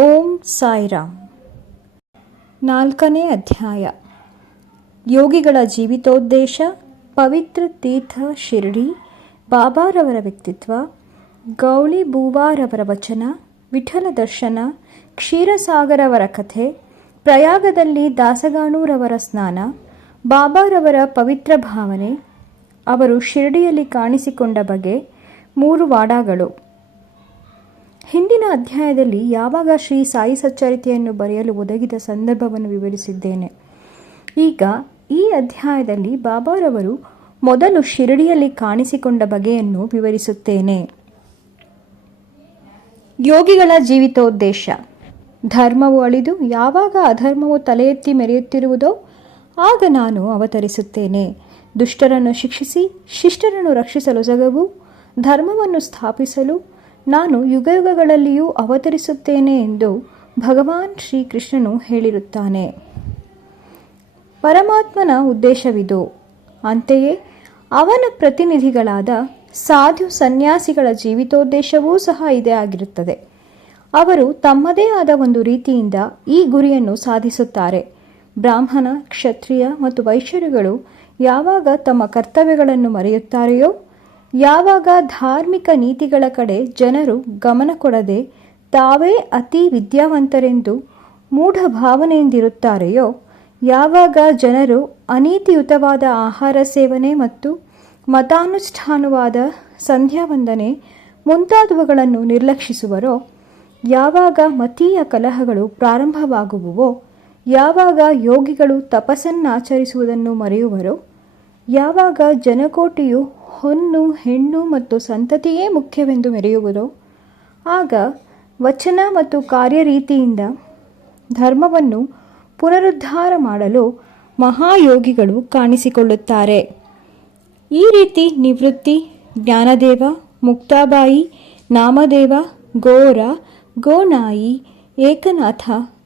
ಓಂ ಸಾಯಿರಾಮ್. 4ನೇ ಅಧ್ಯಾಯ. ಯೋಗಿಗಳ ಜೀವಿತೋದ್ದೇಶ, ಪವಿತ್ರ ತೀರ್ಥ ಶಿರಡಿ ಬಾಬಾರವರ ವ್ಯಕ್ತಿತ್ವ, ಗೌಳಿ ಬೂವಾರವರ ವಚನ, ವಿಠಲ ದರ್ಶನ, ಕ್ಷೀರಸಾಗರವರ ಕಥೆ, ಪ್ರಯಾಗದಲ್ಲಿ ದಾಸಗಾಣೂರವರ ಸ್ನಾನ, ಬಾಬಾರವರ ಪವಿತ್ರ ಭಾವನೆ, ಅವರು ಶಿರಡಿಯಲ್ಲಿ ಕಾಣಿಸಿಕೊಂಡ ಬಗೆ, 3 ವಾಡಾಗಳು. ಹಿಂದಿನ ಅಧ್ಯಾಯದಲ್ಲಿ ಯಾವಾಗ ಶ್ರೀ ಸಾಯಿ ಸಚ್ಚರಿತೆಯನ್ನು ಬರೆಯಲು ಒದಗಿದ ಸಂದರ್ಭವನ್ನು ವಿವರಿಸಿದ್ದೇನೆ. ಈಗ ಈ ಅಧ್ಯಾಯದಲ್ಲಿ ಬಾಬಾರವರು ಮೊದಲು ಶಿರಡಿಯಲ್ಲಿ ಕಾಣಿಸಿಕೊಂಡ ಬಗೆಯನ್ನು ವಿವರಿಸುತ್ತೇನೆ. ಯೋಗಿಗಳ ಜೀವಿತೋದ್ದೇಶ. ಧರ್ಮವು ಅಳಿದು ಯಾವಾಗ ಅಧರ್ಮವು ತಲೆ ಎತ್ತಿ ಮೆರೆಯುತ್ತಿರುವುದೋ ಆಗ ನಾನು ಅವತರಿಸುತ್ತೇನೆ. ದುಷ್ಟರನ್ನು ಶಿಕ್ಷಿಸಿ ಶಿಷ್ಟರನ್ನು ರಕ್ಷಿಸಲು ಸಗವು ಧರ್ಮವನ್ನು ಸ್ಥಾಪಿಸಲು ನಾನು ಯುಗಯುಗಗಳಲ್ಲಿಯೂ ಅವತರಿಸುತ್ತೇನೆ ಎಂದು ಭಗವಾನ್ ಶ್ರೀಕೃಷ್ಣನು ಹೇಳಿರುತ್ತಾನೆ. ಪರಮಾತ್ಮನ ಉದ್ದೇಶವಿದು. ಅಂತೆಯೇ ಅವನ ಪ್ರತಿನಿಧಿಗಳಾದ ಸಾಧು ಸನ್ಯಾಸಿಗಳ ಜೀವಿತೋದ್ದೇಶವೂ ಸಹ ಇದೇ ಆಗಿರುತ್ತದೆ. ಅವರು ತಮ್ಮದೇ ಆದ ಒಂದು ರೀತಿಯಿಂದ ಈ ಗುರಿಯನ್ನು ಸಾಧಿಸುತ್ತಾರೆ. ಬ್ರಾಹ್ಮಣ, ಕ್ಷತ್ರಿಯ ಮತ್ತು ವೈಶ್ಯರುಗಳು ಯಾವಾಗ ತಮ್ಮ ಕರ್ತವ್ಯಗಳನ್ನು ಮರೆಯುತ್ತಾರೆಯೋ, ಯಾವಾಗ ಧಾರ್ಮಿಕ ನೀತಿಗಳ ಕಡೆ ಜನರು ಗಮನ ಕೊಡದೆ ತಾವೇ ಅತಿ ವಿದ್ಯಾವಂತರೆಂದು ಮೂಢ ಭಾವನೆಯಿಂದಿರುತ್ತಾರೆಯೋ, ಯಾವಾಗ ಜನರು ಅನೀತಿಯುತವಾದ ಆಹಾರ ಸೇವನೆ ಮತ್ತು ಮತಾನುಷ್ಠಾನವಾದ ಸಂಧ್ಯಾವಂದನೆ ಮುಂತಾದವುಗಳನ್ನು ನಿರ್ಲಕ್ಷಿಸುವರೋ, ಯಾವಾಗ ಮತೀಯ ಕಲಹಗಳು ಪ್ರಾರಂಭವಾಗುವುವೋ, ಯಾವಾಗ ಯೋಗಿಗಳು ತಪಸ್ಸನ್ನಾಚರಿಸುವುದನ್ನು ಮರೆಯುವರೋ, ಯಾವಾಗ ಜನಕೋಟಿಯು ಹೊನ್ನು, ಹೆಣ್ಣು ಮತ್ತು ಸಂತತಿಯೇ ಮುಖ್ಯವೆಂದು ಮೆರೆಯುವುದೋ, ಆಗ ವಚನ ಮತ್ತು ಕಾರ್ಯರೀತಿಯಿಂದ ಧರ್ಮವನ್ನು ಪುನರುದ್ಧಾರ ಮಾಡಲು ಮಹಾಯೋಗಿಗಳು ಕಾಣಿಸಿಕೊಳ್ಳುತ್ತಾರೆ. ಈ ರೀತಿ ನಿವೃತ್ತಿ, ಜ್ಞಾನದೇವ, ಮುಕ್ತಾಬಾಯಿ, ನಾಮದೇವ, ಗೋರ, ಗೋನಾಯಿ, ಏಕನಾಥ,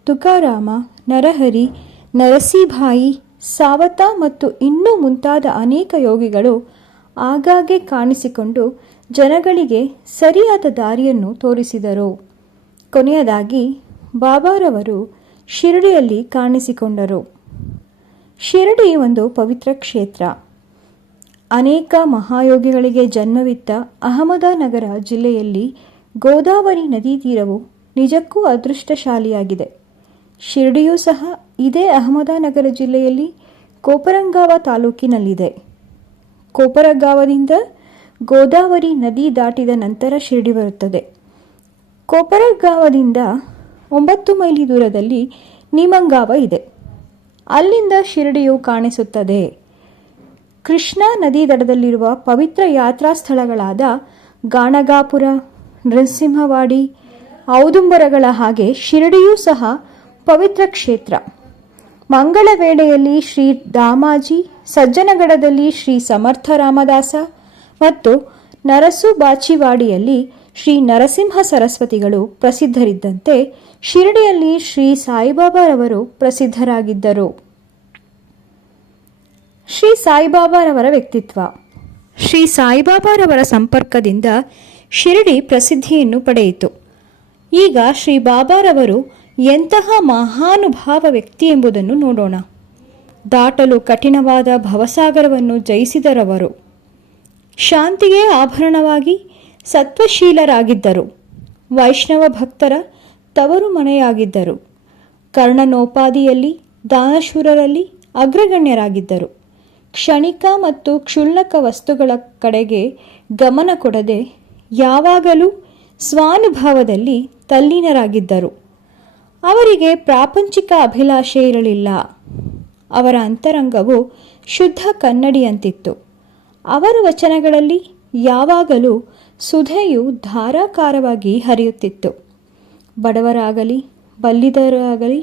ತುಕಾರಾಮ, ನರಹರಿ, ನರಸಿಭಾಯಿ, ಸಾವತ ಮತ್ತು ಇನ್ನೂ ಮುಂತಾದ ಅನೇಕ ಯೋಗಿಗಳು ಆಗಾಗ್ಗೆ ಕಾಣಿಸಿಕೊಂಡು ಜನಗಳಿಗೆ ಸರಿಯಾದ ದಾರಿಯನ್ನು ತೋರಿಸಿದರು. ಕೊನೆಯದಾಗಿ ಬಾಬಾರವರು ಶಿರಡಿಯಲ್ಲಿ ಕಾಣಿಸಿಕೊಂಡರು. ಶಿರಡಿ ಒಂದು ಪವಿತ್ರ ಕ್ಷೇತ್ರ. ಅನೇಕ ಮಹಾಯೋಗಿಗಳಿಗೆ ಜನ್ಮವಿತ್ತ ಅಹಮದನಗರ ಜಿಲ್ಲೆಯಲ್ಲಿ ಗೋದಾವರಿ ನದಿ ತೀರವು ನಿಜಕ್ಕೂ ಅದೃಷ್ಟಶಾಲಿಯಾಗಿದೆ. ಶಿರಡಿಯೂ ಸಹ ಇದೇ ಅಹಮದನಗರ ಜಿಲ್ಲೆಯಲ್ಲಿ ಕೋಪರಂಗಾವ ತಾಲೂಕಿನಲ್ಲಿದೆ. ಕೋಪರಗಾವದಿಂದ ಗೋದಾವರಿ ನದಿ ದಾಟಿದ ನಂತರ ಶಿರಡಿ ಬರುತ್ತದೆ. ಕೋಪರಗಾವದಿಂದ 9 ಮೈಲಿ ದೂರದಲ್ಲಿ ನೀಮಂಗಾವ ಇದೆ. ಅಲ್ಲಿಂದ ಶಿರಡಿಯು ಕಾಣಿಸುತ್ತದೆ. ಕೃಷ್ಣಾ ನದಿ ದಡದಲ್ಲಿರುವ ಪವಿತ್ರ ಯಾತ್ರಾ ಸ್ಥಳಗಳಾದ ಗಾಣಗಾಪುರ, ನರಸಿಂಹವಾಡಿ, ಔದುಂಬರಗಳ ಹಾಗೆ ಶಿರಡಿಯೂ ಸಹ ಪವಿತ್ರ ಕ್ಷೇತ್ರ. ಮಂಗಳ ವೇಳೆಯಲ್ಲಿ ಶ್ರೀ ದಾಮಾಜಿ, ಸಜ್ಜನಗಡದಲ್ಲಿ ಶ್ರೀ ಸಮರ್ಥ ರಾಮದಾಸ ಮತ್ತು ನರಸು ಬಾಚಿವಾಡಿಯಲ್ಲಿ ಶ್ರೀ ನರಸಿಂಹ ಸರಸ್ವತಿಗಳು ಪ್ರಸಿದ್ಧರಿದ್ದಂತೆ ಶಿರಡಿಯಲ್ಲಿ ಶ್ರೀ ಸಾಯಿಬಾಬಾರವರು ಪ್ರಸಿದ್ಧರಾಗಿದ್ದರು. ಶ್ರೀ ಸಾಯಿಬಾಬಾರವರ ವ್ಯಕ್ತಿತ್ವ. ಶ್ರೀ ಸಾಯಿಬಾಬಾರವರ ಸಂಪರ್ಕದಿಂದ ಶಿರಡಿ ಪ್ರಸಿದ್ಧಿಯನ್ನು ಪಡೆಯಿತು. ಈಗ ಶ್ರೀ ಬಾಬಾರವರು ಎಂತಹ ಮಹಾನುಭಾವ ವ್ಯಕ್ತಿ ಎಂಬುದನ್ನು ನೋಡೋಣ. ದಾಟಲು ಕಠಿಣವಾದ ಭವಸಾಗರವನ್ನು ಜಯಿಸಿದರವರು. ಶಾಂತಿಗೆ ಆಭರಣವಾಗಿ ಸತ್ವಶೀಲರಾಗಿದ್ದರು. ವೈಷ್ಣವ ಭಕ್ತರ ತವರು ಮನೆಯಾಗಿದ್ದರು. ಕರ್ಣನೋಪಾದಿಯಲ್ಲಿ ದಾನಶೂರರಲ್ಲಿ ಅಗ್ರಗಣ್ಯರಾಗಿದ್ದರು. ಕ್ಷಣಿಕ ಮತ್ತು ಕ್ಷುಲ್ಲಕ ವಸ್ತುಗಳ ಕಡೆಗೆ ಗಮನ ಕೊಡದೆ ಯಾವಾಗಲೂ ಸ್ವಾನುಭವದಲ್ಲಿ ತಲ್ಲೀನರಾಗಿದ್ದರು. ಅವರಿಗೆ ಪ್ರಾಪಂಚಿಕ ಅಭಿಲಾಷೆ ಇರಲಿಲ್ಲ. ಅವರ ಅಂತರಂಗವು ಶುದ್ಧ ಕನ್ನಡಿಯಂತಿತ್ತು. ಅವರ ವಚನಗಳಲ್ಲಿ ಯಾವಾಗಲೂ ಸುಧೆಯು ಧಾರಾಕಾರವಾಗಿ ಹರಿಯುತ್ತಿತ್ತು. ಬಡವರಾಗಲಿ ಬಲ್ಲಿದರಾಗಲಿ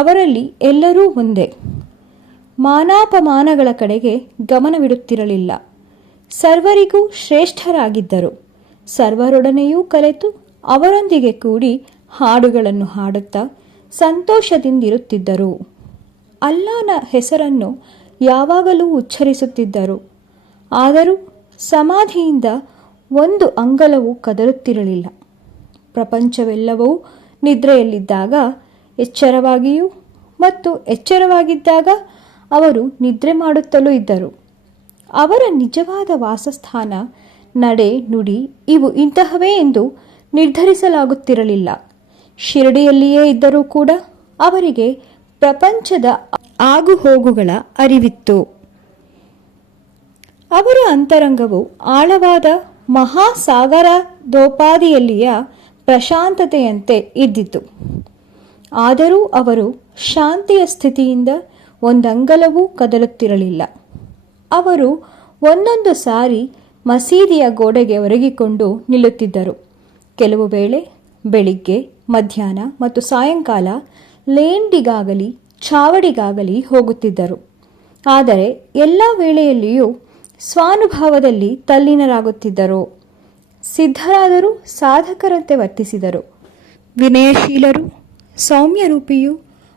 ಅವರಲ್ಲಿ ಎಲ್ಲರೂ ಒಂದೇ. ಮಾನಾಪಮಾನಗಳ ಕಡೆಗೆ ಗಮನವಿಡುತ್ತಿರಲಿಲ್ಲ. ಸರ್ವರಿಗೂ ಶ್ರೇಷ್ಠರಾಗಿದ್ದರು. ಸರ್ವರೊಡನೆಯೂ ಕಲೆತು ಅವರೊಂದಿಗೆ ಕೂಡಿ ಹಾಡುಗಳನ್ನು ಹಾಡುತ್ತಾ ಸಂತೋಷದಿಂದಿರುತ್ತಿದ್ದರು. ಅಲ್ಲಾನ ಹೆಸರನ್ನು ಯಾವಾಗಲೂ ಉಚ್ಚರಿಸುತ್ತಿದ್ದರು. ಆದರೂ ಸಮಾಧಿಯಿಂದ ಒಂದು ಅಂಗಲವೂ ಕದಲುತ್ತಿರಲಿಲ್ಲ. ಪ್ರಪಂಚವೆಲ್ಲವೂ ನಿದ್ರೆಯಲ್ಲಿದ್ದಾಗ ಎಚ್ಚರವಾಗಿಯೂ ಮತ್ತು ಎಚ್ಚರವಾಗಿದ್ದಾಗ ಅವರು ನಿದ್ರೆ ಮಾಡುತ್ತಲೂ ಇದ್ದರು. ಅವರ ನಿಜವಾದ ವಾಸಸ್ಥಾನ, ನಡೆ, ನುಡಿ ಇವು ಇಂತಹವೇ ಎಂದು ನಿರ್ಧರಿಸಲಾಗುತ್ತಿರಲಿಲ್ಲ. ಶಿರಡಿಯಲ್ಲಿಯೇ ಇದ್ದರೂ ಕೂಡ ಅವರಿಗೆ ಪ್ರಪಂಚದ ಆಗುಹೋಗುಗಳ ಅರಿವಿತ್ತು. ಅವರ ಅಂತರಂಗವು ಆಳವಾದ ಮಹಾಸಾಗರದೋಪಾದಿಯಲ್ಲಿಯ ಪ್ರಶಾಂತತೆಯಂತೆ ಇದ್ದಿತು. ಆದರೂ ಅವರು ಶಾಂತಿಯ ಸ್ಥಿತಿಯಿಂದ ಒಂದಂಗಲವೂ ಕದಲುತ್ತಿರಲಿಲ್ಲ. ಅವರು ಒಂದೊಂದು ಸಾರಿ ಮಸೀದಿಯ ಗೋಡೆಗೆ ಒರಗಿಕೊಂಡು ನಿಲ್ಲುತ್ತಿದ್ದರು. ಕೆಲವು ವೇಳೆ ಬೆಳಿಗ್ಗೆ, ಮಧ್ಯಾಹ್ನ ಮತ್ತು ಸಾಯಂಕಾಲ ಲೇಂಡಿಗಾಗಲಿ ಚಾವಡಿಗಾಗಲಿ ಹೋಗುತ್ತಿದ್ದರು. ಆದರೆ ಎಲ್ಲ ವೇಳೆಯಲ್ಲಿಯೂ ಸ್ವಾನುಭಾವದಲ್ಲಿ ತಲ್ಲೀನರಾಗುತ್ತಿದ್ದರು. ಸಿದ್ಧರಾದರೂ ಸಾಧಕರಂತೆ ವರ್ತಿಸಿದರು. ವಿನಯಶೀಲರು, ಸೌಮ್ಯರೂಪಿಯೂ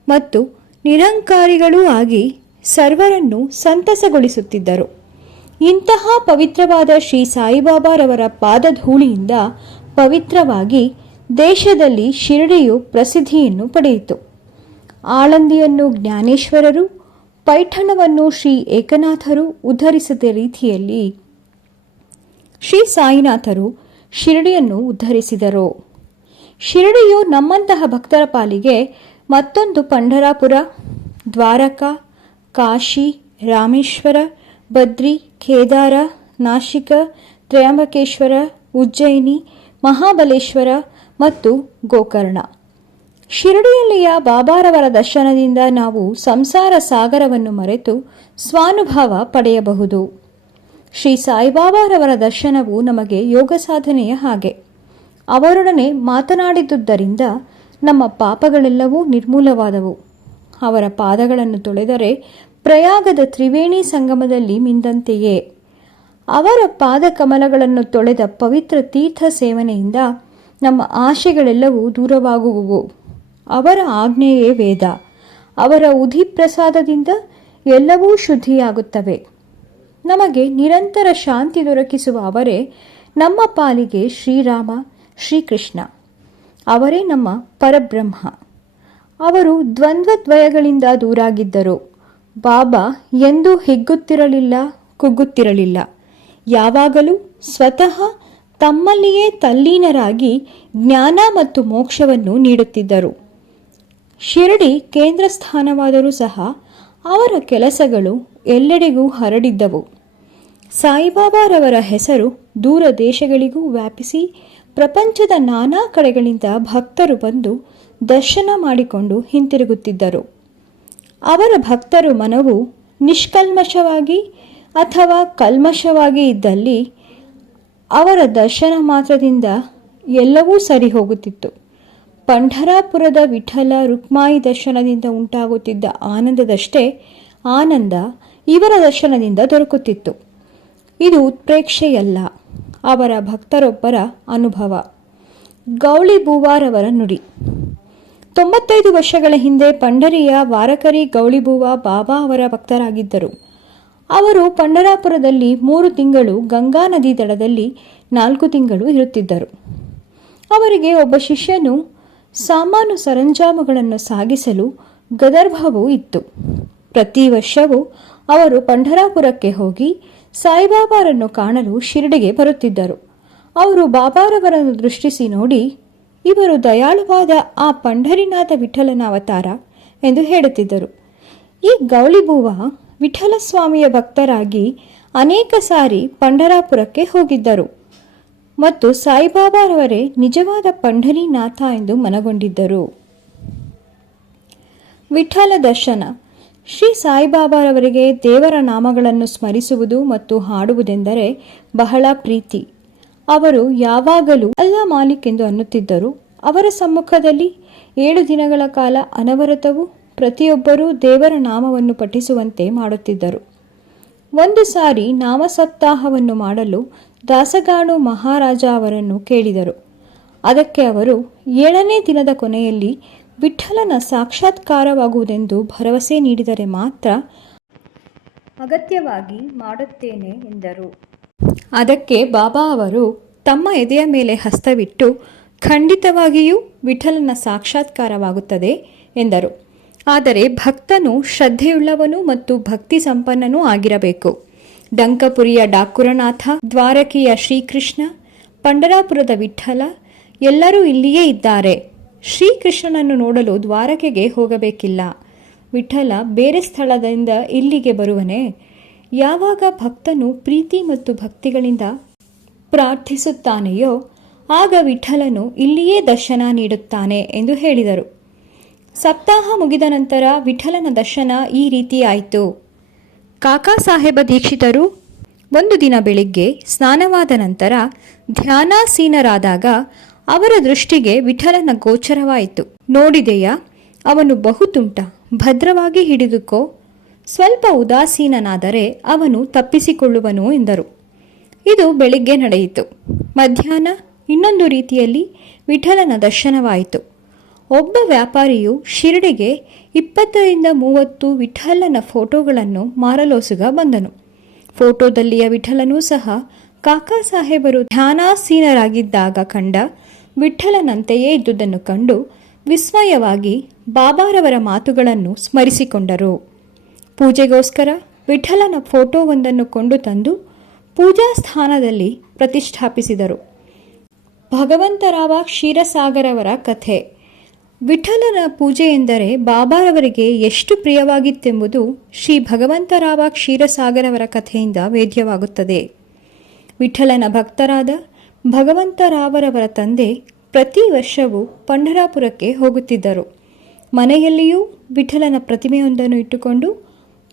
ಮತ್ತು ನಿರಂಕಾರಿಗಳೂ ಆಗಿ ಸರ್ವರನ್ನು ಸಂತಸಗೊಳಿಸುತ್ತಿದ್ದರು. ಇಂತಹ ಪವಿತ್ರವಾದ ಶ್ರೀ ಸಾಯಿಬಾಬಾರವರ ಪಾದಧೂಳಿಯಿಂದ ಪವಿತ್ರವಾಗಿ ದೇಶದಲ್ಲಿ ಶಿರಡಿಯು ಪ್ರಸಿದ್ಧಿಯನ್ನು ಪಡೆಯಿತು. ಆಳಂದಿಯನ್ನು ಜ್ಞಾನೇಶ್ವರರು, ಪೈಠಣವನ್ನು ಶ್ರೀ ಏಕನಾಥರು ಉದ್ಧರಿಸಿದ ರೀತಿಯಲ್ಲಿ ಶ್ರೀ ಸಾಯಿನಾಥರು ಶಿರಡಿಯನ್ನು ಉದ್ಧರಿಸಿದರು. ಶಿರಡಿಯು ನಮ್ಮಂತಹ ಭಕ್ತರ ಪಾಲಿಗೆ ಮತ್ತೊಂದು ಪಂಢರಾಪುರ, ದ್ವಾರಕಾ, ಕಾಶಿ, ರಾಮೇಶ್ವರ, ಬದ್ರಿ, ಕೇದಾರ, ನಾಶಿಕ, ತ್ರಯಂಬಕೇಶ್ವರ, ಉಜ್ಜಯಿನಿ, ಮಹಾಬಲೇಶ್ವರ ಮತ್ತು ಗೋಕರ್ಣ. ಶಿರಡಿಯಲ್ಲಿಯ ಬಾಬಾರವರ ದರ್ಶನದಿಂದ ನಾವು ಸಂಸಾರ ಸಾಗರವನ್ನು ಮರೆತು ಸ್ವಾನುಭಾವ ಪಡೆಯಬಹುದು. ಶ್ರೀ ಸಾಯಿಬಾಬಾರವರ ದರ್ಶನವು ನಮಗೆ ಯೋಗ ಸಾಧನೆಯ ಹಾಗೆ. ಅವರೊಡನೆ ಮಾತನಾಡಿದುದರಿಂದ ನಮ್ಮ ಪಾಪಗಳೆಲ್ಲವೂ ನಿರ್ಮೂಲವಾದವು. ಅವರ ಪಾದಗಳನ್ನು ತೊಳೆದರೆ ಪ್ರಯಾಗದ ತ್ರಿವೇಣಿ ಸಂಗಮದಲ್ಲಿ ಮಿಂದಂತೆಯೇ. ಅವರ ಪಾದ ಕಮಲಗಳನ್ನು ತೊಳೆದ ಪವಿತ್ರ ತೀರ್ಥ ಸೇವನೆಯಿಂದ ನಮ್ಮ ಆಶೆಗಳೆಲ್ಲವೂ ದೂರವಾಗುವುವು. ಅವರ ಆಜ್ಞೆಯೇ ವೇದ. ಅವರ ಉಧಿಪ್ರಸಾದದಿಂದ ಎಲ್ಲವೂ ಶುದ್ಧಿಯಾಗುತ್ತವೆ. ನಮಗೆ ನಿರಂತರ ಶಾಂತಿ ದೊರಕಿಸುವ ಅವರೇ ನಮ್ಮ ಪಾಲಿಗೆ ಶ್ರೀರಾಮ, ಶ್ರೀಕೃಷ್ಣ. ಅವರೇ ನಮ್ಮ ಪರಬ್ರಹ್ಮ. ಅವರು ದ್ವಂದ್ವದ್ವಯಗಳಿಂದ ದೂರಾಗಿದ್ದರು. ಬಾಬಾ ಎಂದೂ ಹಿಗ್ಗುತ್ತಿರಲಿಲ್ಲ, ಕುಗ್ಗುತ್ತಿರಲಿಲ್ಲ. ಯಾವಾಗಲೂ ಸ್ವತಃ ತಮ್ಮಲ್ಲಿಯೇ ತಲ್ಲೀನರಾಗಿ ಜ್ಞಾನ ಮತ್ತು ಮೋಕ್ಷವನ್ನು ನೀಡುತ್ತಿದ್ದರು. ಶಿರಡಿ ಕೇಂದ್ರ ಸ್ಥಾನವಾದರೂ ಸಹ ಅವರ ಕೆಲಸಗಳು ಎಲ್ಲೆಡೆಗೂ ಹರಡಿದ್ದವು. ಸಾಯಿಬಾಬಾರವರ ಹೆಸರು ದೂರ ದೇಶಗಳಿಗೂ ವ್ಯಾಪಿಸಿ ಪ್ರಪಂಚದ ನಾನಾ ಕಡೆಗಳಿಂದ ಭಕ್ತರು ಬಂದು ದರ್ಶನ ಮಾಡಿಕೊಂಡು ಹಿಂತಿರುಗುತ್ತಿದ್ದರು. ಅವರ ಭಕ್ತರು ಮನವು ನಿಷ್ಕಲ್ಮಶವಾಗಿ ಅಥವಾ ಕಲ್ಮಶವಾಗಿ ಇದ್ದಲ್ಲಿ ಅವರ ದರ್ಶನ ಮಾತ್ರದಿಂದ ಎಲ್ಲವೂ ಸರಿ ಹೋಗುತ್ತಿತ್ತು. ಪಂಢರಾಪುರದ ವಿಠಲ ರುಕ್ಮಾಯಿ ದರ್ಶನದಿಂದ ಉಂಟಾಗುತ್ತಿದ್ದ ಆನಂದದಷ್ಟೇ ಆನಂದ ಇವರ ದರ್ಶನದಿಂದ ದೊರಕುತ್ತಿತ್ತು. ಇದು ಉತ್ಪ್ರೇಕ್ಷೆಯಲ್ಲ, ಅವರ ಭಕ್ತರೊಬ್ಬರ ಅನುಭವ. ಗೌಳಿ ಬೂವಾರವರ ನುಡಿ. 95 ವರ್ಷಗಳ ಹಿಂದೆ ಪಂಢರಿಯ ವಾರಕರಿ ಗೌಳಿಬೂವ ಬಾಬಾ ಅವರ ಭಕ್ತರಾಗಿದ್ದರು. ಅವರು ಪಂಢರಾಪುರದಲ್ಲಿ 3 ತಿಂಗಳು, ಗಂಗಾ ನದಿ ದಡದಲ್ಲಿ 4 ತಿಂಗಳು ಇರುತ್ತಿದ್ದರು. ಅವರಿಗೆ ಒಬ್ಬ ಶಿಷ್ಯನು ಸಾಮಾನು ಸರಂಜಾಮುಗಳನ್ನು ಸಾಗಿಸಲು ಗದರ್ಭವೂ ಇತ್ತು. ಪ್ರತಿ ವರ್ಷವೂ ಅವರು ಪಂಢರಾಪುರಕ್ಕೆ ಹೋಗಿ ಸಾಯಿಬಾಬಾರನ್ನು ಕಾಣಲು ಶಿರಡಿಗೆ ಬರುತ್ತಿದ್ದರು. ಅವರು ಬಾಬಾರವರನ್ನು ದೃಷ್ಟಿಸಿ ನೋಡಿ, ಇವರು ದಯಾಳುವಾದ ಆ ಪಂಢರಿನಾಥ ವಿಠಲನ ಅವತಾರ ಎಂದು ಹೇಳುತ್ತಿದ್ದರು. ಈ ಗೌಳಿಬೂವ ವಿಠಲಸ್ವಾಮಿಯ ಭಕ್ತರಾಗಿ ಅನೇಕ ಸಾರಿ ಪಂಢರಾಪುರಕ್ಕೆ ಹೋಗಿದ್ದರು ಮತ್ತು ಸಾಯಿಬಾಬಾರವರೇ ನಿಜವಾದ ಪಂಢರಿನಾಥ ಎಂದು ಮನಗೊಂಡಿದ್ದರು. ವಿಠಲ ದರ್ಶನ. ಶ್ರೀ ಸಾಯಿಬಾಬಾರವರಿಗೆ ದೇವರ ನಾಮಗಳನ್ನು ಸ್ಮರಿಸುವುದು ಮತ್ತು ಹಾಡುವುದೆಂದರೆ ಬಹಳ ಪ್ರೀತಿ. ಅವರು ಯಾವಾಗಲೂ ಅಲ್ಲಾ ಮಾಲಿಕ್ ಎಂದು ಅನ್ನುತ್ತಿದ್ದರು. ಅವರ ಸಮ್ಮುಖದಲ್ಲಿ 7 ದಿನಗಳ ಕಾಲ ಅನವರತವು ಪ್ರತಿಯೊಬ್ಬರೂ ದೇವರ ನಾಮವನ್ನು ಪಠಿಸುವಂತೆ ಮಾಡುತ್ತಿದ್ದರು. ಒಂದು ಸಾರಿ ನಾಮ ಸಪ್ತಾಹವನ್ನು ಮಾಡಲು ದಾಸಗಾಣು ಮಹಾರಾಜ ಅವರನ್ನು ಕೇಳಿದರು. ಅದಕ್ಕೆ ಅವರು 7ನೇ ದಿನದ ಕೊನೆಯಲ್ಲಿ ವಿಠಲನ ಸಾಕ್ಷಾತ್ಕಾರವಾಗುವುದೆಂದು ಭರವಸೆ ನೀಡಿದರೆ ಮಾತ್ರ ಅಗತ್ಯವಾಗಿ ಮಾಡುತ್ತೇನೆ ಎಂದರು. ಅದಕ್ಕೆ ಬಾಬಾ ಅವರು ತಮ್ಮ ಎದೆಯ ಮೇಲೆ ಹಸ್ತವಿಟ್ಟು ಖಂಡಿತವಾಗಿಯೂ ವಿಠಲನ ಸಾಕ್ಷಾತ್ಕಾರವಾಗುತ್ತದೆ ಎಂದರು. ಆದರೆ ಭಕ್ತನು ಶ್ರದ್ಧೆಯುಳ್ಳವನು ಮತ್ತು ಭಕ್ತಿ ಸಂಪನ್ನನೂ ಆಗಿರಬೇಕು. ಡಂಕಪುರಿಯ ಡಾಕುರನಾಥ, ದ್ವಾರಕೆಯ ಶ್ರೀಕೃಷ್ಣ, ಪಂಡರಾಪುರದ ವಿಠಲ ಎಲ್ಲರೂ ಇಲ್ಲಿಯೇ ಇದ್ದಾರೆ. ಶ್ರೀಕೃಷ್ಣನನ್ನು ನೋಡಲು ದ್ವಾರಕೆಗೆ ಹೋಗಬೇಕಿಲ್ಲ. ವಿಠಲ ಬೇರೆ ಸ್ಥಳದಿಂದ ಇಲ್ಲಿಗೆ ಬರುವನೇ? ಯಾವಾಗ ಭಕ್ತನು ಪ್ರೀತಿ ಮತ್ತು ಭಕ್ತಿಗಳಿಂದ ಪ್ರಾರ್ಥಿಸುತ್ತಾನೆಯೋ ಆಗ ವಿಠಲನು ಇಲ್ಲಿಯೇ ದರ್ಶನ ನೀಡುತ್ತಾನೆ ಎಂದು ಹೇಳಿದರು. ಸಪ್ತಾಹ ಮುಗಿದ ನಂತರ ವಿಠಲನ ದರ್ಶನ ಈ ರೀತಿಯಾಯಿತು. ಕಾಕಾ ಸಾಹೇಬ ದೀಕ್ಷಿತರು ಒಂದು ದಿನ ಬೆಳಿಗ್ಗೆ ಸ್ನಾನವಾದ ನಂತರ ಧ್ಯಾನಾಸೀನರಾದಾಗ ಅವರ ದೃಷ್ಟಿಗೆ ವಿಠಲನ ಗೋಚರವಾಯಿತು. ನೋಡಿದೆಯಾ, ಅವನು ಬಹುತುಂಟ, ಭದ್ರವಾಗಿ ಹಿಡಿದುಕೋ. ಸ್ವಲ್ಪ ಉದಾಸೀನನಾದರೆ ಅವನು ತಪ್ಪಿಸಿಕೊಳ್ಳುವನು ಎಂದರು. ಇದು ಬೆಳಿಗ್ಗೆ ನಡೆಯಿತು. ಮಧ್ಯಾಹ್ನ ಇನ್ನೊಂದು ರೀತಿಯಲ್ಲಿ ವಿಠಲನ ದರ್ಶನವಾಯಿತು. ಒಬ್ಬ ವ್ಯಾಪಾರಿಯು ಶಿರಡಿಗೆ 20-30 ವಿಠಲನ ಫೋಟೋಗಳನ್ನು ಮಾರಲೋಸುಗ ಬಂದನು. ಫೋಟೋದಲ್ಲಿಯ ವಿಠಲನೂ ಸಹ ಕಾಕಾ ಸಾಹೇಬರು ಧ್ಯಾನಾಸೀನರಾಗಿದ್ದಾಗ ಕಂಡ ವಿಠಲನಂತೆಯೇ ಇದ್ದುದನ್ನು ಕಂಡು ವಿಸ್ಮಯವಾಗಿ ಬಾಬಾರವರ ಮಾತುಗಳನ್ನು ಸ್ಮರಿಸಿಕೊಂಡರು. ಪೂಜೆಗೋಸ್ಕರ ವಿಠಲನ ಫೋಟೋವೊಂದನ್ನು ಕೊಂಡು ತಂದು ಪೂಜಾ ಸ್ಥಾನದಲ್ಲಿ ಪ್ರತಿಷ್ಠಾಪಿಸಿದರು. ಭಗವಂತರಾವ ಕ್ಷೀರಸಾಗರವರ ಕಥೆ. ವಿಠಲನ ಪೂಜೆ ಎಂದರೆ ಬಾಬಾರವರಿಗೆ ಎಷ್ಟು ಪ್ರಿಯವಾಗಿತ್ತೆಂಬುದು ಶ್ರೀ ಭಗವಂತರಾವ ಕ್ಷೀರಸಾಗರವರ ಕಥೆಯಿಂದ ವೇದ್ಯವಾಗುತ್ತದೆ. ವಿಠಲನ ಭಕ್ತರಾದ ಭಗವಂತರಾವರವರ ತಂದೆ ಪ್ರತಿ ವರ್ಷವೂ ಪಂಢರಾಪುರಕ್ಕೆ ಹೋಗುತ್ತಿದ್ದರು. ಮನೆಯಲ್ಲಿಯೂ ವಿಠಲನ ಪ್ರತಿಮೆಯೊಂದನ್ನು ಇಟ್ಟುಕೊಂಡು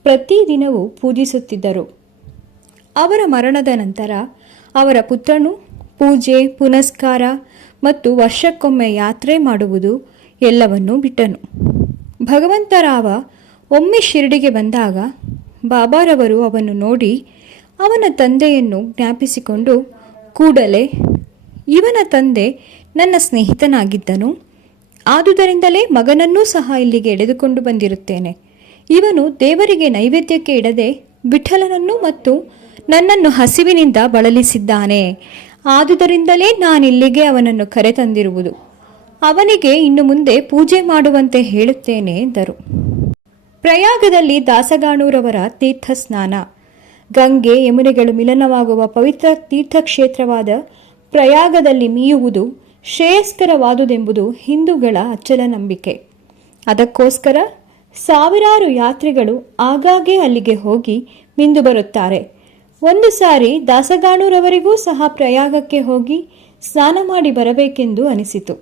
ಪ್ರತಿದಿನವೂ ಪೂಜಿಸುತ್ತಿದ್ದರು. ಅವರ ಮರಣದ ನಂತರ ಅವರ ಪುತ್ರನು ಪೂಜೆ, ಪುನಸ್ಕಾರ ಮತ್ತು ವರ್ಷಕ್ಕೊಮ್ಮೆ ಯಾತ್ರೆ ಮಾಡುವುದು ಎಲ್ಲವನ್ನೂ ಬಿಟ್ಟನು. ಭಗವಂತರಾವ ಒಮ್ಮೆ ಶಿರಡಿಗೆ ಬಂದಾಗ ಬಾಬಾರವರು ಅವನ್ನು ನೋಡಿ ಅವನ ತಂದೆಯನ್ನು ಜ್ಞಾಪಿಸಿಕೊಂಡು ಕೂಡಲೇ, ಇವನ ತಂದೆ ನನ್ನ ಸ್ನೇಹಿತನಾಗಿದ್ದನು, ಆದುದರಿಂದಲೇ ಮಗನನ್ನೂ ಸಹ ಇಲ್ಲಿಗೆ ಎಳೆದುಕೊಂಡು ಬಂದಿರುತ್ತೇನೆ. ಇವನು ದೇವರಿಗೆ ನೈವೇದ್ಯಕ್ಕೆ ಇಡದೆ ವಿಠಲನನ್ನು ಮತ್ತು ನನ್ನನ್ನು ಹಸಿವಿನಿಂದ ಬಳಲಿಸಿದ್ದಾನೆ. ಆದುದರಿಂದಲೇ ನಾನಿಲ್ಲಿಗೆ ಅವನನ್ನು ಕರೆತಂದಿರುವುದು. ಅವನಿಗೆ ಇನ್ನು ಮುಂದೆ ಪೂಜೆ ಮಾಡುವಂತೆ ಹೇಳುತ್ತೇನೆ ಎಂದರು. ಪ್ರಯಾಗದಲ್ಲಿ ದಾಸಗಾಣೂರವರ ತೀರ್ಥ ಸ್ನಾನ. ಗಂಗೆ ಯಮುನೆಗಳು ಮಿಲನವಾಗುವ ಪವಿತ್ರ ತೀರ್ಥಕ್ಷೇತ್ರವಾದ ಪ್ರಯಾಗದಲ್ಲಿ ಮೀಯುವುದು ಶ್ರೇಯಸ್ಕರವಾದುದೆಂಬುದು ಹಿಂದೂಗಳ ಅಚ್ಚಲ ನಂಬಿಕೆ. ಅದಕ್ಕೋಸ್ಕರ ಸಾವಿರಾರು ಯಾತ್ರಿಗಳು ಆಗಾಗ್ಗೆ ಅಲ್ಲಿಗೆ ಹೋಗಿ ಮಿಂದು ಬರುತ್ತಾರೆ. ಒಂದು ಸಾರಿ ದಾಸಗಾಣೂರವರಿಗೂ ಸಹ ಪ್ರಯಾಗಕ್ಕೆ ಹೋಗಿ ಸ್ನಾನ ಮಾಡಿ ಬರಬೇಕೆಂದು ಅನಿಸಿತು.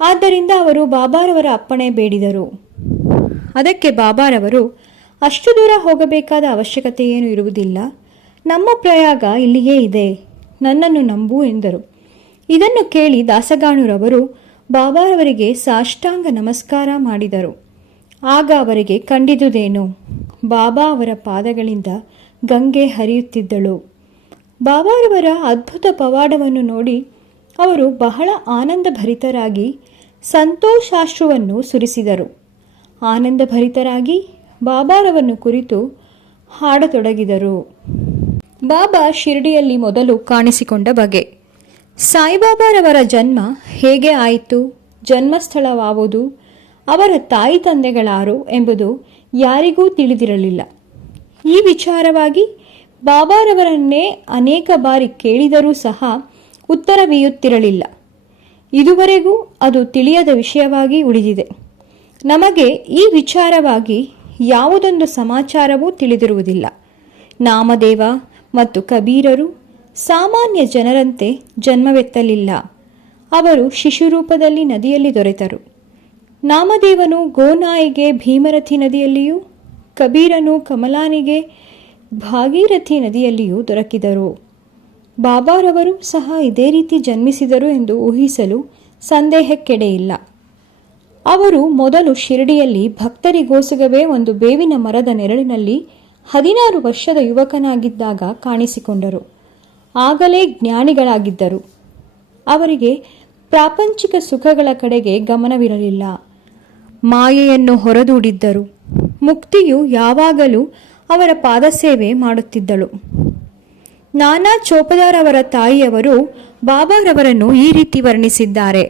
ಆದ್ದರಿಂದ ಅವರು ಬಾಬಾರವರ ಅಪ್ಪಣೆ ಬೇಡಿದರು. ಅದಕ್ಕೆ ಬಾಬಾರವರು, ಅಷ್ಟು ದೂರ ಹೋಗಬೇಕಾದ ಅವಶ್ಯಕತೆ ಏನೂ ಇರುವುದಿಲ್ಲ, ನಮ್ಮ ಪ್ರಯಾಗ ಇಲ್ಲಿಯೇ ಇದೆ, ನನ್ನನ್ನು ನಂಬು ಎಂದರು. ಇದನ್ನು ಕೇಳಿ ದಾಸಗಾಣೂರವರು ಬಾಬಾರವರಿಗೆ ಸಾಷ್ಟಾಂಗ ನಮಸ್ಕಾರ ಮಾಡಿದರು. ಆಗ ಅವರಿಗೆ ಕಂಡಿದುದೇನು, ಬಾಬಾ ಅವರ ಪಾದಗಳಿಂದ ಗಂಗೆ ಹರಿಯುತ್ತಿದ್ದಳು. ಬಾಬಾರವರ ಅದ್ಭುತ ಪವಾಡವನ್ನು ನೋಡಿ ಅವರು ಬಹಳ ಆನಂದಭರಿತರಾಗಿ ಸಂತೋಷಾಶ್ರುವನ್ನು ಸುರಿಸಿದರು. ಆನಂದಭರಿತರಾಗಿ ಬಾಬಾರವನ್ನು ಕುರಿತು ಹಾಡತೊಡಗಿದರು. ಬಾಬಾ ಶಿರಡಿಯಲ್ಲಿ ಮೊದಲು ಕಾಣಿಸಿಕೊಂಡ ಬಗೆ. ಸಾಯಿಬಾಬಾರವರ ಜನ್ಮ ಹೇಗೆ ಆಯಿತು, ಜನ್ಮಸ್ಥಳವಾವುದು, ಅವರ ತಾಯಿ ತಂದೆಗಳಾರು ಎಂಬುದು ಯಾರಿಗೂ ತಿಳಿದಿರಲಿಲ್ಲ. ಈ ವಿಚಾರವಾಗಿ ಬಾಬಾರವರನ್ನೇ ಅನೇಕ ಬಾರಿ ಕೇಳಿದರೂ ಸಹ ಉತ್ತರವೀಯುತ್ತಿರಲಿಲ್ಲ. ಇದುವರೆಗೂ ಅದು ತಿಳಿಯದ ವಿಷಯವಾಗಿ ಉಳಿದಿದೆ. ನಮಗೆ ಈ ವಿಚಾರವಾಗಿ ಯಾವುದೊಂದು ಸಮಾಚಾರವೂ ತಿಳಿದಿರುವುದಿಲ್ಲ. ನಾಮದೇವ ಮತ್ತು ಕಬೀರರು ಸಾಮಾನ್ಯ ಜನರಂತೆ ಜನ್ಮವೆತ್ತಲಿಲ್ಲ. ಅವರು ಶಿಶುರೂಪದಲ್ಲಿ ನದಿಯಲ್ಲಿ ದೊರೆತರು. ನಾಮದೇವನು ಗೋನಾಯಿಗೆ ಭೀಮರಥಿ ನದಿಯಲ್ಲಿಯೂ, ಕಬೀರನು ಕಮಲಾನಿಗೆ ಭಾಗೀರಥಿ ನದಿಯಲ್ಲಿಯೂ ದೊರಕಿದರು. ಬಾಬಾರವರು ಸಹ ಇದೇ ರೀತಿ ಜನ್ಮಿಸಿದರು ಎಂದು ಊಹಿಸಲು ಸಂದೇಹಕ್ಕೆಡೆಯಿಲ್ಲ. ಅವರು ಮೊದಲು ಶಿರಡಿಯಲ್ಲಿ ಭಕ್ತರಿಗೋಸ್ಕರವೇ ಒಂದು ಬೇವಿನ ಮರದ ನೆರಳಿನಲ್ಲಿ 16 ವರ್ಷದ ಯುವಕನಾಗಿದ್ದಾಗ ಕಾಣಿಸಿಕೊಂಡರು. ಆಗಲೇ ಜ್ಞಾನಿಗಳಾಗಿದ್ದರು. ಅವರಿಗೆ ಪ್ರಾಪಂಚಿಕ ಸುಖಗಳ ಕಡೆಗೆ ಗಮನವಿರಲಿಲ್ಲ. ಮಾಯೆಯನ್ನು ಹೊರದೂಡಿದ್ದರು. ಮುಕ್ತಿಯು ಯಾವಾಗಲೂ ಅವರ ಪಾದಸೇವೆ ಮಾಡುತ್ತಿದ್ದಳು. ನಾನಾ ಚೋಪದಾರ್ ಅವರ ತಾಯಿಯವರು ಬಾಬಾರವರನ್ನು ಈ ರೀತಿ ವರ್ಣಿಸಿದ್ದಾರೆ.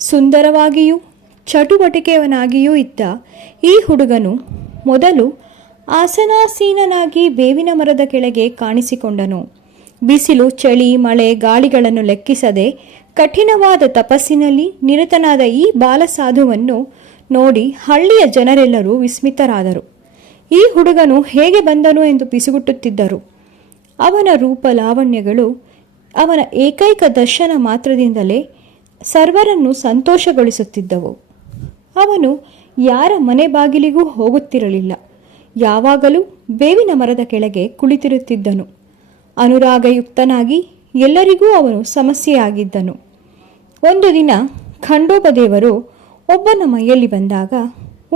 ಸುಂದರವಾಗಿಯೂ ಚಟುವಟಿಕೆಯವನಾಗಿಯೂ ಇದ್ದ ಈ ಹುಡುಗನು ಮೊದಲು ಆಸನಾಸೀನನಾಗಿ ಬೇವಿನ ಮರದ ಕೆಳಗೆ ಕಾಣಿಸಿಕೊಂಡನು. ಬಿಸಿಲು, ಚಳಿ, ಮಳೆ, ಗಾಳಿಗಳನ್ನು ಲೆಕ್ಕಿಸದೆ ಕಠಿಣವಾದ ತಪಸ್ಸಿನಲ್ಲಿ ನಿರತನಾದ ಈ ಬಾಲಸಾಧುವನ್ನು ನೋಡಿ ಹಳ್ಳಿಯ ಜನರೆಲ್ಲರೂ ವಿಸ್ಮಿತರಾದರು. ಈ ಹುಡುಗನು ಹೇಗೆ ಬಂದನು ಎಂದು ಪಿಸುಗುಟ್ಟುತ್ತಿದ್ದರು. ಅವನ ರೂಪ ಲಾವಣ್ಯಗಳು ಅವನ ಏಕೈಕ ದರ್ಶನ ಮಾತ್ರದಿಂದಲೇ ಸರ್ವರನ್ನು ಸಂತೋಷಗೊಳಿಸುತ್ತಿದ್ದವು. ಅವನು ಯಾರ ಮನೆ ಬಾಗಿಲಿಗೂ ಹೋಗುತ್ತಿರಲಿಲ್ಲ. ಯಾವಾಗಲೂ ಬೇವಿನ ಮರದ ಕೆಳಗೆ ಕುಳಿತಿರುತ್ತಿದ್ದನು. ಅನುರಾಗಯುಕ್ತನಾಗಿ ಎಲ್ಲರಿಗೂ ಅವನು ಸಮಸ್ಯೆಯಾಗಿದ್ದನು. ಒಂದು ದಿನ ಖಂಡೋಬ ದೇವರು ಒಬ್ಬನ ಮೈಯಲ್ಲಿ ಬಂದಾಗ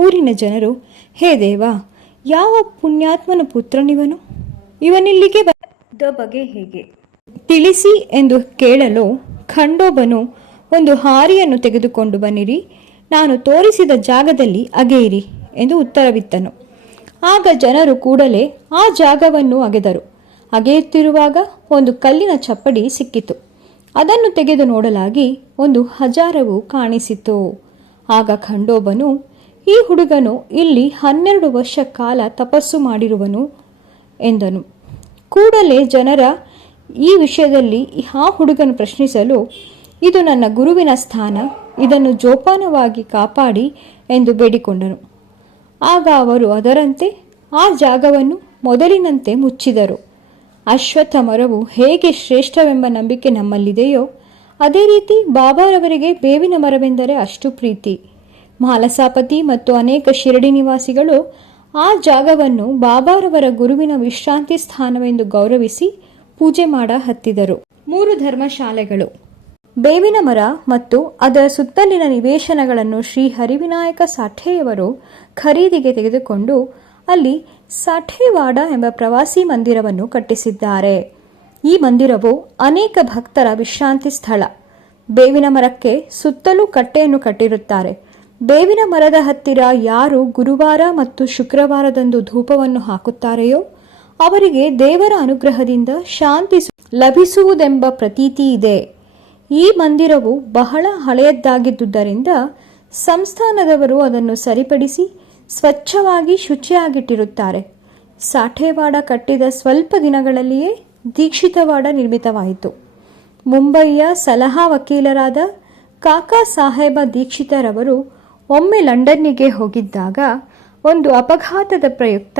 ಊರಿನ ಜನರು, ಹೇ ದೇವ, ಯಾವ ಪುಣ್ಯಾತ್ಮನ ಪುತ್ರನಿವನು? ಇವನಿಲ್ಲಿಗೆ ಬಂದ ಬಗೆ ಹೇಗೆ ತಿಳಿಸಿ ಎಂದು ಕೇಳಲು ಖಂಡೋಬನು, ಒಂದು ಹಾರಿಯನ್ನು ತೆಗೆದುಕೊಂಡು ಬನ್ನಿರಿ, ನಾನು ತೋರಿಸಿದ ಜಾಗದಲ್ಲಿ ಅಗೆಯಿರಿ ಎಂದು ಉತ್ತರವಿತ್ತನು. ಆಗ ಜನರು ಕೂಡಲೇ ಆ ಜಾಗವನ್ನು ಅಗೆದರು. ಅಗೆಯುತ್ತಿರುವಾಗ ಒಂದು ಕಲ್ಲಿನ ಚಪ್ಪಡಿ ಸಿಕ್ಕಿತು. ಅದನ್ನು ತೆಗೆದು ನೋಡಲಾಗಿ ಒಂದು ಹಜಾರವು ಕಾಣಿಸಿತು. ಆಗ ಖಂಡೋಬನು, ಈ ಹುಡುಗನು ಇಲ್ಲಿ 12 ವರ್ಷ ಕಾಲ ತಪಸ್ಸು ಮಾಡಿರುವನು ಎಂದನು. ಕೂಡಲೇ ಜನರ ಈ ವಿಷಯದಲ್ಲಿ ಆ ಹುಡುಗನು ಪ್ರಶ್ನಿಸಲು, ಇದು ನನ್ನ ಗುರುವಿನ ಸ್ಥಾನ, ಇದನ್ನು ಜೋಪಾನವಾಗಿ ಕಾಪಾಡಿ ಎಂದು ಬೇಡಿಕೊಂಡನು. ಆಗ ಅವರು ಅದರಂತೆ ಆ ಜಾಗವನ್ನು ಮೊದಲಿನಂತೆ ಮುಚ್ಚಿದರು. ಅಶ್ವತ್ಥ ಮರವು ಹೇಗೆ ಶ್ರೇಷ್ಠವೆಂಬ ನಂಬಿಕೆ ನಮ್ಮಲ್ಲಿದೆಯೋ ಅದೇ ರೀತಿ ಬಾಬಾರವರಿಗೆ ಬೇವಿನ ಮರವೆಂದರೆ ಅಷ್ಟು ಪ್ರೀತಿ. ಮಾಲಸಾಪತಿ ಮತ್ತು ಅನೇಕ ಶಿರಡಿ ನಿವಾಸಿಗಳು ಆ ಜಾಗವನ್ನು ಬಾಬಾರವರ ಗುರುವಿನ ವಿಶ್ರಾಂತಿ ಸ್ಥಾನವೆಂದು ಗೌರವಿಸಿ ಪೂಜೆ ಮಾಡ ಹತ್ತಿದರು. 3 ಧರ್ಮಶಾಲೆಗಳು. ಬೇವಿನ ಮರ ಮತ್ತು ಅದರ ಸುತ್ತಲಿನ ನಿವೇಶನಗಳನ್ನು ಶ್ರೀ ಹರಿವಿನಾಯಕ ಸಾಠೆಯವರು ಖರೀದಿಗೆ ತೆಗೆದುಕೊಂಡು ಅಲ್ಲಿ ಸಾಠೇವಾಡ ಎಂಬ ಪ್ರವಾಸಿ ಮಂದಿರವನ್ನು ಕಟ್ಟಿಸಿದ್ದಾರೆ. ಈ ಮಂದಿರವು ಅನೇಕ ಭಕ್ತರ ವಿಶ್ರಾಂತಿ ಸ್ಥಳ. ಬೇವಿನ ಮರಕ್ಕೆ ಸುತ್ತಲೂ ಕಟ್ಟೆಯನ್ನು ಕಟ್ಟಿರುತ್ತಾರೆ. ಬೇವಿನ ಮರದ ಹತ್ತಿರ ಯಾರು ಗುರುವಾರ ಮತ್ತು ಶುಕ್ರವಾರದಂದು ಧೂಪವನ್ನು ಹಾಕುತ್ತಾರೆಯೋ ಅವರಿಗೆ ದೇವರ ಅನುಗ್ರಹದಿಂದ ಶಾಂತಿ ಲಭಿಸುವುದೆಂಬ ಪ್ರತೀತಿ ಇದೆ. ಈ ಮಂದಿರವು ಬಹಳ ಹಳೆಯದ್ದಾಗಿದ್ದುದರಿಂದ ಸಂಸ್ಥಾನದವರು ಅದನ್ನು ಸರಿಪಡಿಸಿ ಸ್ವಚ್ಛವಾಗಿ ಶುಚಿಯಾಗಿಟ್ಟಿರುತ್ತಾರೆ. ಸಾಠೇವಾಡ ಕಟ್ಟಿದ ಸ್ವಲ್ಪ ದಿನಗಳಲ್ಲಿಯೇ ದೀಕ್ಷಿತವಾಡ ನಿರ್ಮಿತವಾಯಿತು. ಮುಂಬಯಿಯ ಸಲಹಾ ವಕೀಲರಾದ ಕಾಕಾ ಸಾಹೇಬ ದೀಕ್ಷಿತರವರು ಒಮ್ಮೆ ಲಂಡನ್ನಿಗೆ ಹೋಗಿದ್ದಾಗ ಒಂದು ಅಪಘಾತದ ಪ್ರಯುಕ್ತ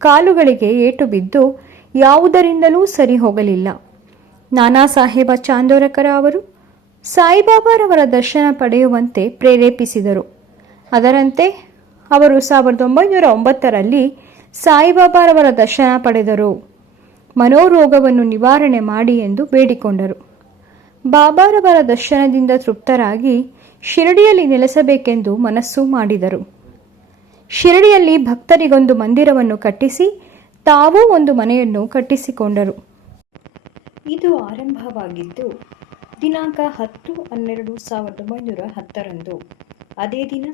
ಕಾಲುಗಳಿಗೆ ಏಟು ಬಿದ್ದು ಯಾವುದರಿಂದಲೂ ಸರಿ ಹೋಗಲಿಲ್ಲ. ನಾನಾ ಸಾಹೇಬ ಚಾಂದೋರಕರ ಅವರು ಸಾಯಿಬಾಬಾರವರ ದರ್ಶನ ಪಡೆಯುವಂತೆ ಪ್ರೇರೇಪಿಸಿದರು. ಅದರಂತೆ ಅವರು 1909ರಲ್ಲಿ ಸಾಯಿಬಾಬಾರವರ ದರ್ಶನ ಪಡೆದರು. ಮನೋರೋಗವನ್ನು ನಿವಾರಣೆ ಮಾಡಿ ಎಂದು ಬೇಡಿಕೊಂಡರು. ಬಾಬಾರವರ ದರ್ಶನದಿಂದ ತೃಪ್ತರಾಗಿ ಶಿರಡಿಯಲ್ಲಿ ನೆಲೆಸಬೇಕೆಂದು ಮನಸ್ಸು ಮಾಡಿದರು. ಶಿರಡಿಯಲ್ಲಿ ಭಕ್ತರಿಗೊಂದು ಮಂದಿರವನ್ನು ಕಟ್ಟಿಸಿ ತಾವೂ ಒಂದು ಮನೆಯನ್ನು ಕಟ್ಟಿಸಿಕೊಂಡರು. ಇದು ಆರಂಭವಾಗಿದ್ದು ದಿನಾಂಕ 10/12/1910ರಂದು. ಅದೇ ದಿನ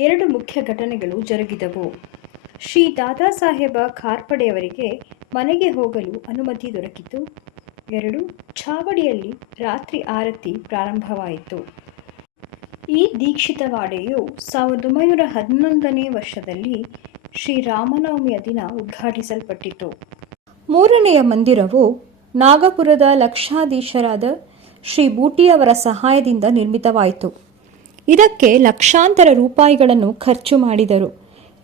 2 ಮುಖ್ಯ ಘಟನೆಗಳು ಜರುಗಿದವು. ಶ್ರೀ ದಾದಾ ಸಾಹೇಬ ಖಾರ್ಪಡೆಯವರಿಗೆ ಮನೆಗೆ ಹೋಗಲು ಅನುಮತಿ ದೊರಕಿತು. 2 ಛಾವಡಿಯಲ್ಲಿ ರಾತ್ರಿ ಆರತಿ ಪ್ರಾರಂಭವಾಯಿತು. ಈ ದೀಕ್ಷಿತವಾಡೆಯು 1911ನೇ ವರ್ಷದಲ್ಲಿ ಶ್ರೀರಾಮನವಮಿಯ ದಿನ ಉದ್ಘಾಟಿಸಲ್ಪಟ್ಟಿತು. 3ನೆಯ ಮಂದಿರವು ನಾಗಪುರದ ಲಕ್ಷಾಧೀಶರಾದ ಶ್ರೀ ಬೂಟಿಯವರ ಸಹಾಯದಿಂದ ನಿರ್ಮಿತವಾಯಿತು. ಇದಕ್ಕೆ ಲಕ್ಷಾಂತರ ರೂಪಾಯಿಗಳನ್ನು ಖರ್ಚು ಮಾಡಿದರು.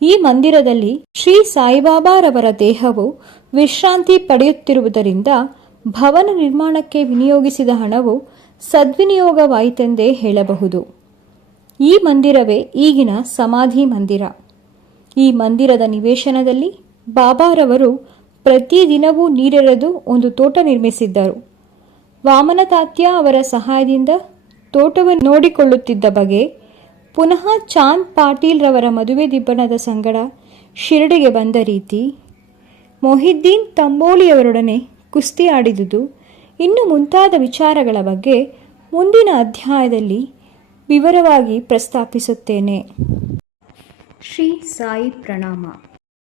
ಈ ಮಂದಿರದಲ್ಲಿ ಶ್ರೀ ಸಾಯಿಬಾಬಾರವರ ದೇಹವು ವಿಶ್ರಾಂತಿ ಪಡೆಯುತ್ತಿರುವುದರಿಂದ ಭವನ ನಿರ್ಮಾಣಕ್ಕೆ ವಿನಿಯೋಗಿಸಿದ ಹಣವು ಸದ್ವಿನಿಯೋಗವಾಯಿತೆಂದೇ ಹೇಳಬಹುದು. ಈ ಮಂದಿರವೇ ಈಗಿನ ಸಮಾಧಿ ಮಂದಿರ. ಈ ಮಂದಿರದ ನಿವೇಶನದಲ್ಲಿ ಬಾಬಾರವರು ಪ್ರತಿದಿನವೂ ನೀರೆರೆದು ಒಂದು ತೋಟ ನಿರ್ಮಿಸಿದ್ದರು. ವಾಮನ ತಾತ್ಯ ಅವರ ಸಹಾಯದಿಂದ ತೋಟವನ್ನು ನೋಡಿಕೊಳ್ಳುತ್ತಿದ್ದ ಬಗೆ, ಪುನಃ ಚಾಂದ್ ಪಾಟೀಲ್ ರವರ ಮದುವೆ ದಿಬ್ಬಣದ ಸಂಗಡ ಶಿರಡಿಗೆ ಬಂದ ರೀತಿ, ಮೊಹಿದ್ದೀನ್ ತಂಬೋಳಿಯವರೊಡನೆ ಕುಸ್ತಿ ಆಡಿದುದು, ಇನ್ನು ಮುಂತಾದ ವಿಚಾರಗಳ ಬಗ್ಗೆ ಮುಂದಿನ ಅಧ್ಯಾಯದಲ್ಲಿ ವಿವರವಾಗಿ ಪ್ರಸ್ತಾಪಿಸುತ್ತೇನೆ. ಶ್ರೀ ಸಾಯಿ ಪ್ರಣಾಮ.